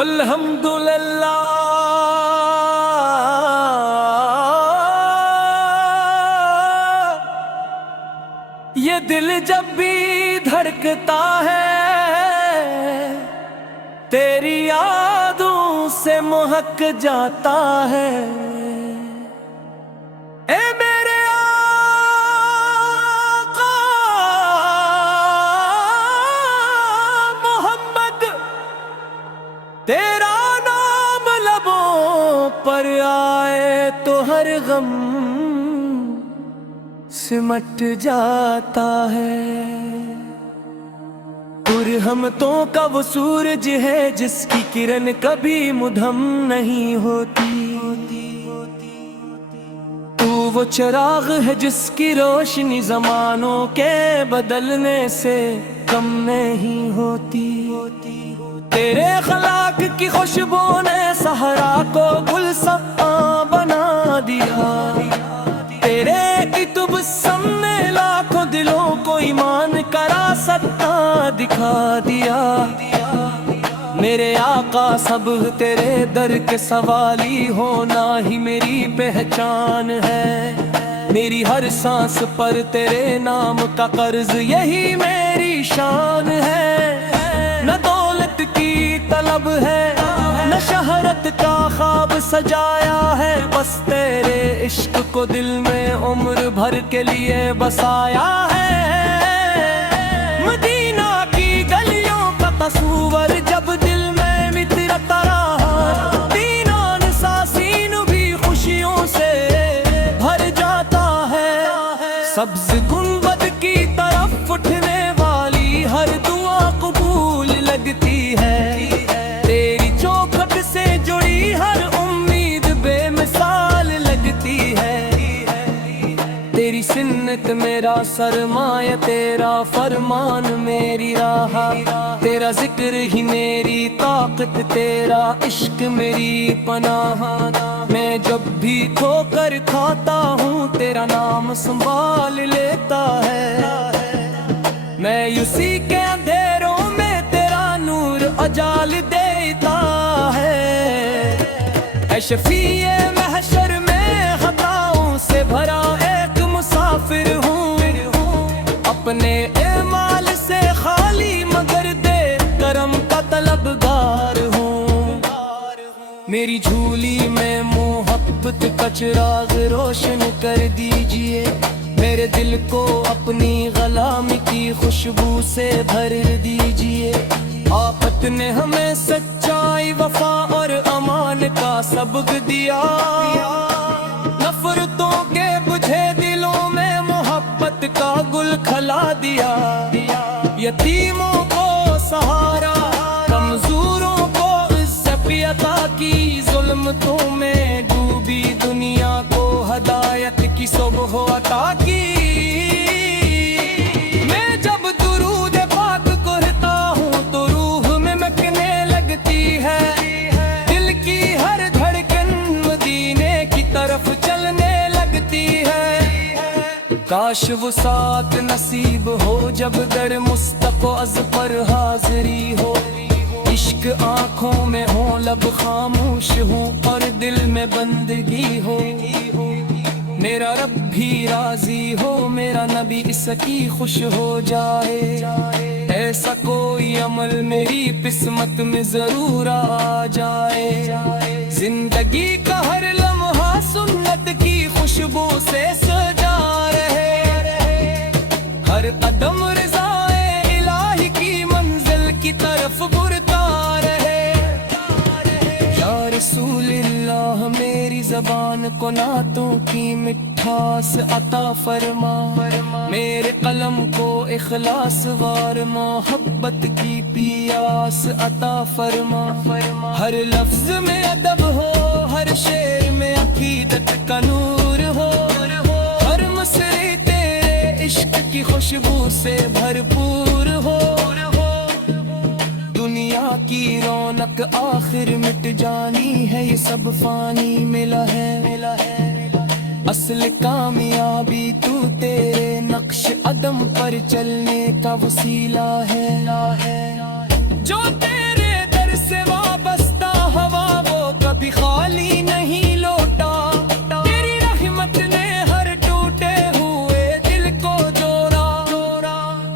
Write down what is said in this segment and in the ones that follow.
الحمدللہ یہ دل جب بھی دھڑکتا ہے تیری یادوں سے مہک جاتا ہے۔ اے میرے آقا محمد، تیرا نام لبوں پر آئے تو ہر غم سمٹ جاتا ہے۔ رحمتوں کا وہ سورج ہے جس کی کرن کبھی مدھم نہیں ہوتی، تو وہ چراغ ہے جس کی روشنی زمانوں کے بدلنے سے کم نہیں ہوتی۔ تیرے اخلاق کی خوشبو نے صحرا کو گلستاں بنا دیا، تیرے تبسم نے لاکھوں دلوں کو ایمان کا راستہ دکھا دیا۔ میرے آقا سب تیرے در کے سوالی ہونا ہی میری پہچان ہے، میری ہر سانس پر تیرے نام کا قرض یہی میری شان ہے۔ نہ دولت کی طلب ہے نہ شہرت کا خواب سجایا ہے، بس تیرے عشق کو دل میں عمر بھر کے لیے بسایا ہے۔ مدینہ کی گلیوں کا تصور جب دل میں مترتا رہا، دینان ساسین بھی خوشیوں سے بھر جاتا ہے۔ سبز گنبد کی طرف اٹھنے والی ہر دعا قبول لگتی ہے، تیری چوکھٹ سے جڑی ہر امید بے مثال لگتی ہے۔ تیری سنت میرا سرمایہ، تیرا فرمان میری راہ، تیرا ذکر ہی میری طاقت، تیرا عشق میری پناہ۔ میں جب بھی ٹھوکر کھاتا ہوں تیرا نام سنبھال لیتا ہے، میں اسی کے اندھیروں میں تیرا نور اجال دیتا ہے۔ اے شفیع محشر میں خطاؤں سے بھرا ایک مسافر ہوں، اپنے اعمال سے خالی مگر دے کرم کا طلبگار ہوں۔ میری جھولی میں محبت کا چراغ روشن کر دیجئے، میرے دل کو اپنی غلامی کی خوشبو سے بھر دیجئے۔ آفت نے ہمیں سچائی، وفا اور امان کا سبق دیا، نفرتوں کے بجھے دلوں میں محبت کا گل کھلا دیا۔ یتیموں کو سہارا، کمزوروں کو عزت عطا کی، ظلمتوں میں ڈوبی دنیا کو ہدایت کی صبح عطا کی۔ میں جب درود پاک پڑھتا ہوں تو روح میں مہکنے لگتی ہے، دل کی ہر دھڑکن مدینے کی طرف چلنے لگتی ہے۔ کاش وہ ساتھ نصیب ہو جب در مصطفی از پر حاضری ہو، عشق آنکھوں میں ہو لب خاموش ہوں اور دل میں بندگی ہو۔ میرا رب بھی راضی ہو، میرا نبی اس کی خوش ہو جائے، ایسا کوئی عمل میری قسمت میں ضرور آ جائے۔ زندگی کا ہر لمحہ سنت کی خوشبو سے سجا رہے، ہر قدم رضائے الہی کی منزل کی طرف بڑھتا رہے۔ یا رسول اللہ میری زبان کو نعتوں کی مٹھاس عطا فرما، میرے قلم کو اخلاص وار محبت کی پیاس عطا فرما۔ ہر لفظ میں ادب ہو، ہر شعر میں عقیدت کا نور ہو، ہر مصرع تیرے عشق کی خوشبو سے بھرپور ہو۔ دنیا کی رونق آخر مٹ جانی ہے، یہ سب فانی ملا ہے، اصل کامیابی تو تیرے نقش قدم پر چلنے کا وسیلہ ہے۔ جو تیرے در سے وابستہ خالی نہیں لوٹا، تیری رحمت نے ہر ٹوٹے ہوئے دل کو جوڑا۔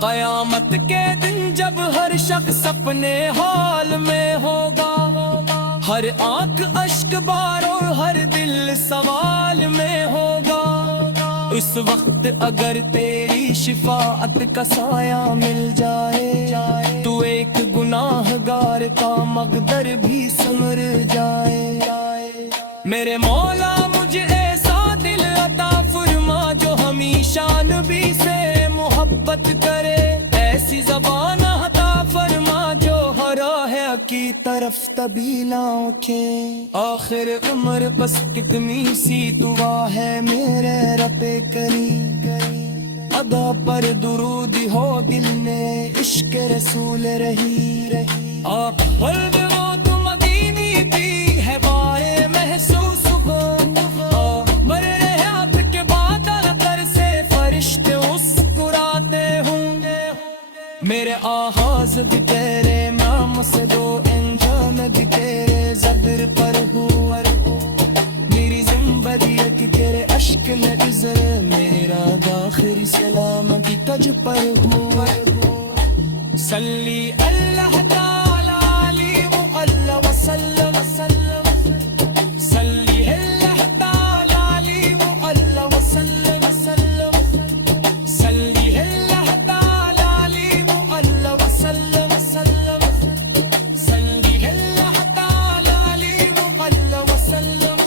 قیامت کے دن جب ہر شخص اپنے حال میں ہوگا، ہر آنکھ اشک بار اور ہر دل سوال میں ہوگا، اس وقت اگر تیری شفاعت کا سایہ مل جائے تو ایک گناہگار کا مقدر بھی سمر جائے۔ میرے مولا مجھے ایسا دل عطا فرما جو ہمیشہ نبی سے محبت کرے، ایسی زبان عطا فرما جو ہر راہ کی طرف تبیلا اٹھے۔ آخر عمر بس کتنی سی دعا ہے میرے رب کریم، ادا پر درود ہو دل میں عشق رسول رہی۔ قلب وہ تو مدینی تھی ہے بارے محسوس ہو، مر حیات کے بعد کر سے فرشتے مسکراتے ہوں، میرے آغاز بھی تیرے نام سے دو انجام بھی تیرے زبر پر ہوا، میری زندگی کی تیرے عشق میں گزر، میرا داخل سلامتی تجھ پر ہوا۔ صلی اللہ تعالی علیہ وآلہ وسلم، صلی اللہ تعالی علیہ وآلہ وسلم، صلی اللہ تعالی علیہ وآلہ وسلم، صلی اللہ تعالی علیہ وآلہ وسلم۔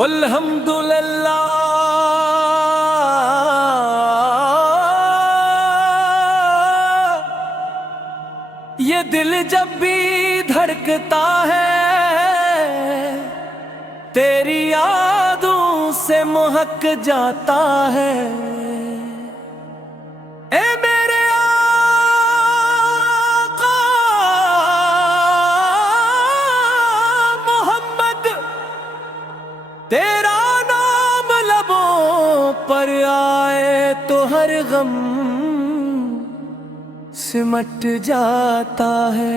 الحمدللہ یہ دل جب بھی دھڑکتا ہے تیری یادوں سے مہک جاتا ہے، اے میرے آقا محمد، تیرا نام لبوں پر آئے تو ہر غم سمٹ جاتا ہے۔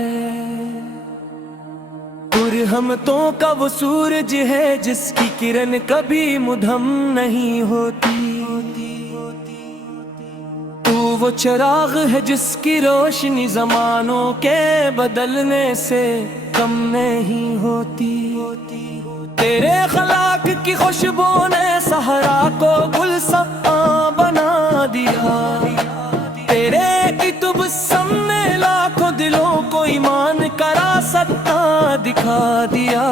رحمتوں کا وہ سورج ہے جس کی کرن کبھی مدھم نہیں ہوتی، تو وہ چراغ ہے جس کی روشنی زمانوں کے بدلنے سے کم نہیں ہوتی، تیرے اخلاق کی خوشبو نے صحرا کو گلستاں بنا دیا، تیرے تبسم نے لاکھوں دلوں کو ایمان کا راستہ دکھا دیا،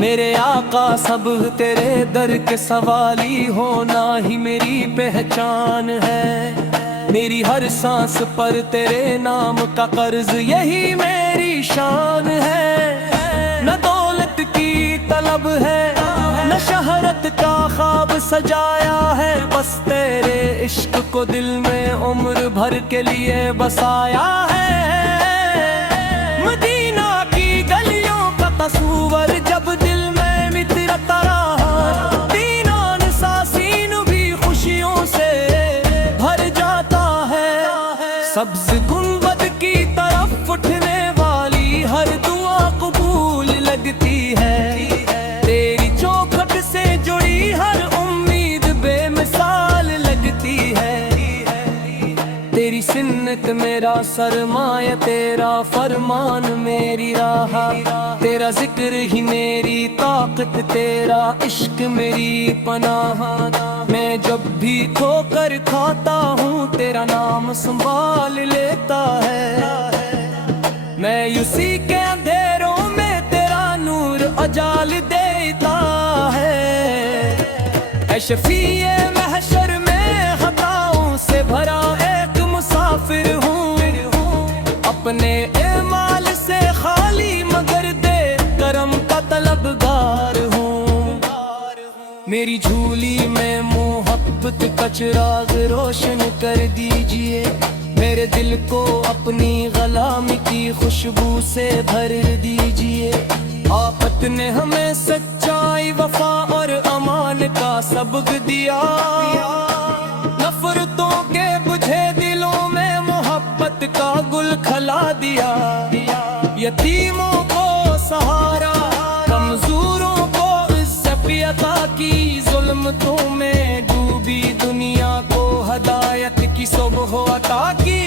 میرے آقا سب تیرے در کے سوالی ہونا ہی میری پہچان ہے، میری ہر سانس پر تیرے نام کا قرض یہی میری شان ہے، نہ دولت کی طلب ہے نہ شہرت کا خواب سجایا ہے، بس تیرے عشق کو دل میں عمر بھر کے لیے بسایا ہے، مدینہ کی گلیوں کا تصور جب دل میں مترتا رہا، دینان ساسین بھی خوشیوں سے بھر جاتا ہے، سبز گنبد کی طرف اٹھنے والی ہر دعا قبول لگتی ہے، تیری چوکھٹ سے جڑی ہر امید بے مثال لگتی ہے، تیری سنت میرا سرمایہ، تیرا فرمان میری راہ، تیرا ذکر ہی میری طاقت، تیرا عشق میری پناہ، میں جب بھی کھو کر کھاتا ہوں تیرا نام سنبھال لیتا ہے، میں اسی کے اندھیروں میں تیرا نور اجال دیتا ہے، اے شفیع محشر میں خطاؤں سے بھرا ایک مسافر ہوں، اپنے اعمال سے خالی مگر دے کرم کا طلبگار ہوں، میری جھولی میں محبت کا چراغ روشن کر دیجئے، میرے دل کو اپنی غلامی کی خوشبو سے بھر دیجئے۔ آفت نے ہمیں سچائی، وفا اور امان کا سبق دیا، نفرتوں کے بجھے دلوں میں محبت کا گل کھلا دیا، یتیموں کو سہارا، کمزوروں کو عزت عطا کی، ظلمتوں میں ڈوبی دنیا کو ہدایت کی صبح عطا کی۔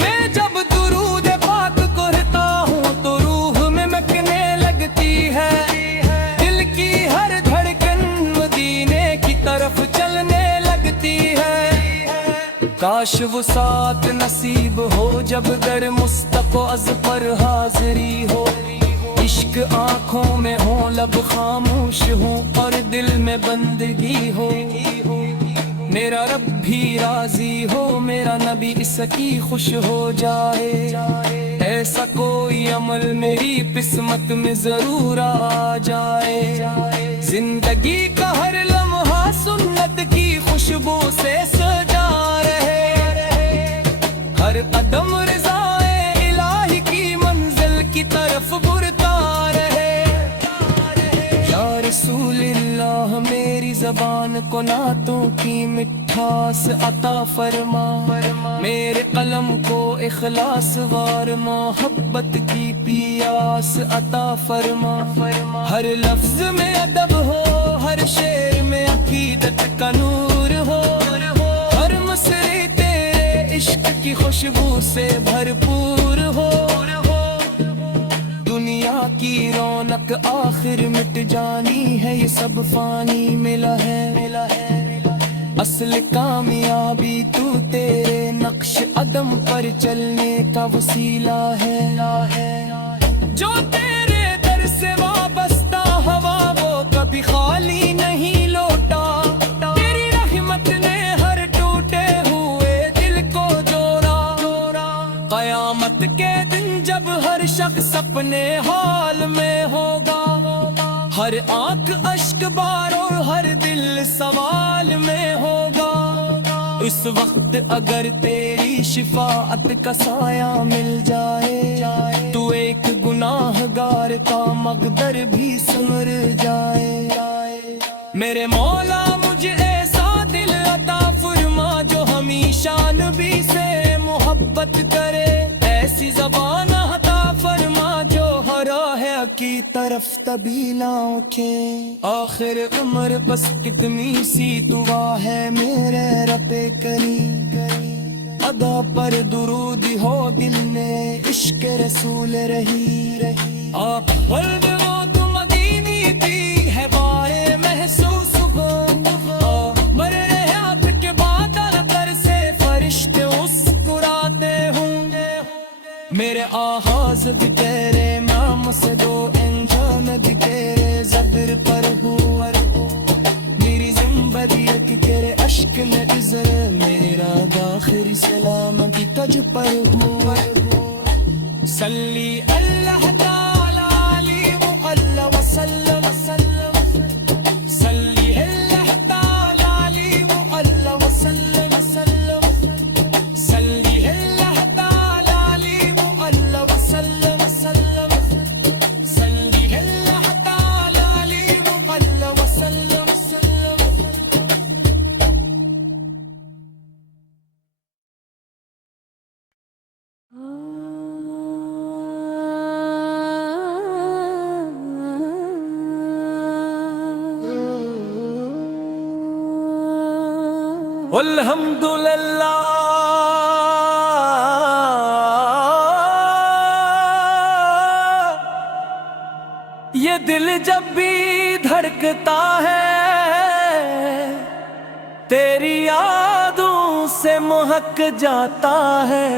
میں جب درود پاک پڑھتا ہوں تو روح میں مہکنے لگتی ہے، دل کی ہر دھڑکن مدینے کی طرف چلنے لگتی ہے۔ کاش وہ ساتھ نصیب ہو جب در مصطفیٰ از پر حاضری ہو، عشق آنکھوں میں ہو، لب خاموش ہوں اور دل میں بندگی ہو۔ میرا رب بھی راضی ہو، میرا نبی اس کی خوش ہو جائے، ایسا کوئی عمل میری قسمت میں ضرور آ جائے۔ زندگی کا ہر لمحہ سنت کی خوشبو سے سجا رہے، ہر قدم رضائے الہی کی منزل کی طرف بڑھتا رہے۔ یا رسول اللہ میری زبان کو نعتوں کی مٹھاس عطا فرما، میرے قلم کو اخلاص وار محبت کی پیاس عطا فرما۔ ہر لفظ میں ادب ہو، ہر شعر میں عقیدت کا نور ہو، ہر مصرع تیرے عشق کی خوشبو سے بھرپور ہو۔ دنیا کی رونق آخر مٹ جانی ہے، یہ سب فانی ملا ہے، اصل کامیابی تو تیرے نقش قدم پر چلنے کا وسیلہ ہے۔ جو تیرے در سے وابستہ ہوا وہ کبھی خالی نہیں لوٹا، تیری رحمت نے ہر ٹوٹے ہوئے دل کو جوڑا۔ قیامت کے دن جب ہر شخص اپنے حال میں ہوگا، ہر آنکھ اشک بار اور ہر دل سوال میں ہوگا، اس وقت اگر تیری شفاعت کا سایہ مل جائے تو ایک گناہ گار کا مقدر بھی سمر جائے۔ میرے مولا مجھے ایسا دل عطا فرما جو ہمیشہ نبی سے محبت کرے، ایسی زبان عطا فرما جو ہر راہ کی طرف تبیلا اٹھے۔ آخر عمر بس کتنی سی دعا ہے میرے رب کریم، ادا پر درود ہو دل میں عشق رسول رہی۔ قلب وہ تو مدینی تھی ہے بارے محسوس ہو، مر حیات کے بعد در سے فرشتے مسکراتے ہوں، میرے آغاز بھی تیرے نام سے دو انجام بھی تیرے ذکر پر ہوا، میری زندگی کی تیرے عشق میں عزر، میرا داخل سلامتی تجھ پر ہوا۔ صلی اللہ تعالی علیہ وآلہ وسلم، صلی اللہ تعالی علیہ وآلہ وسلم، صلی اللہ تعالی علیہ وآلہ وسلم، صلی اللہ تعالی علیہ وآلہ وسلم۔ الحمدللہ یہ دل جب بھی دھڑکتا ہے تیری یادوں سے مہک جاتا ہے،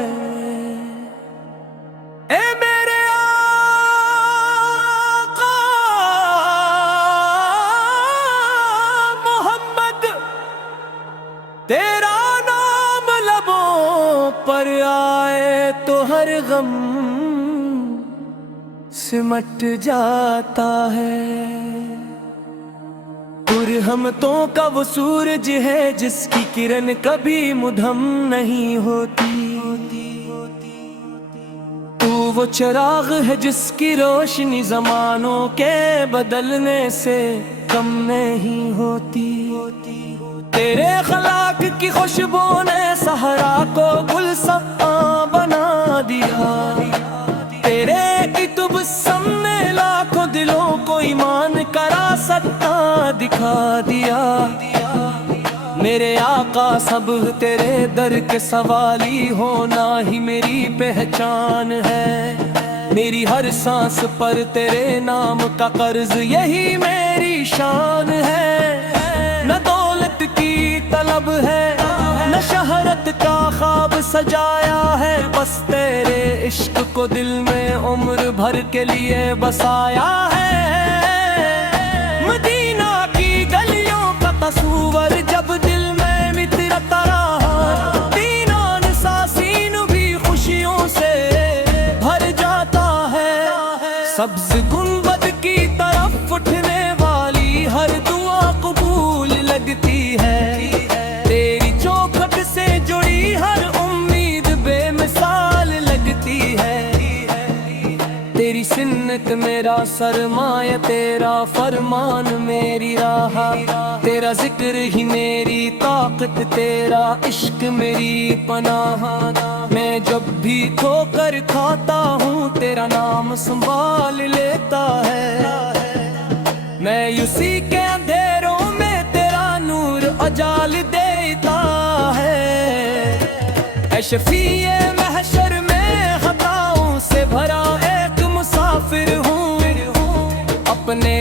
اے میرے آقا محمد، تیرا نام لبوں پر آئے تو ہر غم سمٹ جاتا ہے۔ پرہمتوں کا وہ سورج ہے جس کی کرن کبھی مدھم نہیں ہوتی، تو وہ چراغ ہے جس کی روشنی زمانوں کے بدلنے سے کم نہیں ہوتی۔ تیرے اخلاق کی خوشبو نے صحرا کو گلستاں بنا دیا، تیرے کتب نے لاکھوں دلوں کو ایمان کا راستہ دکھا دیا۔ میرے آقا سب تیرے در کے سوالی ہونا ہی میری پہچان ہے، میری ہر سانس پر تیرے نام کا قرض یہی میری شان ہے۔ نہ دولت کی طلب ہے نہ شہرت کا خواب سجایا ہے، بس تیرے عشق کو دل میں عمر بھر کے لیے بسایا ہے۔ مدینہ کی گلیوں کا تصور جب دل میں مترتا رہا، دینان ساسین بھی خوشیوں سے بھر جاتا ہے۔ سبز گنبد کی طرف اٹھنے والی ہر دعا قبول لگتی ہے، تیری چوکھٹ سے جڑی ہر امید بے مثال لگتی ہے۔ تیری سنت میرا سرمایہ، تیرا فرمان میری راہ، تیرا ذکر ہی میری طاقت، تیرا عشق میری پناہ۔ میں جب بھی کھو کر کھاتا ہوں تیرا نام سنبھال لیتا ہے، میں اسی کے اندھیروں میں تیرا نور اجال دیتا ہے۔ اے شفیع محشر میں خطاؤں سے بھرا ایک مسافر ہوں، اپنے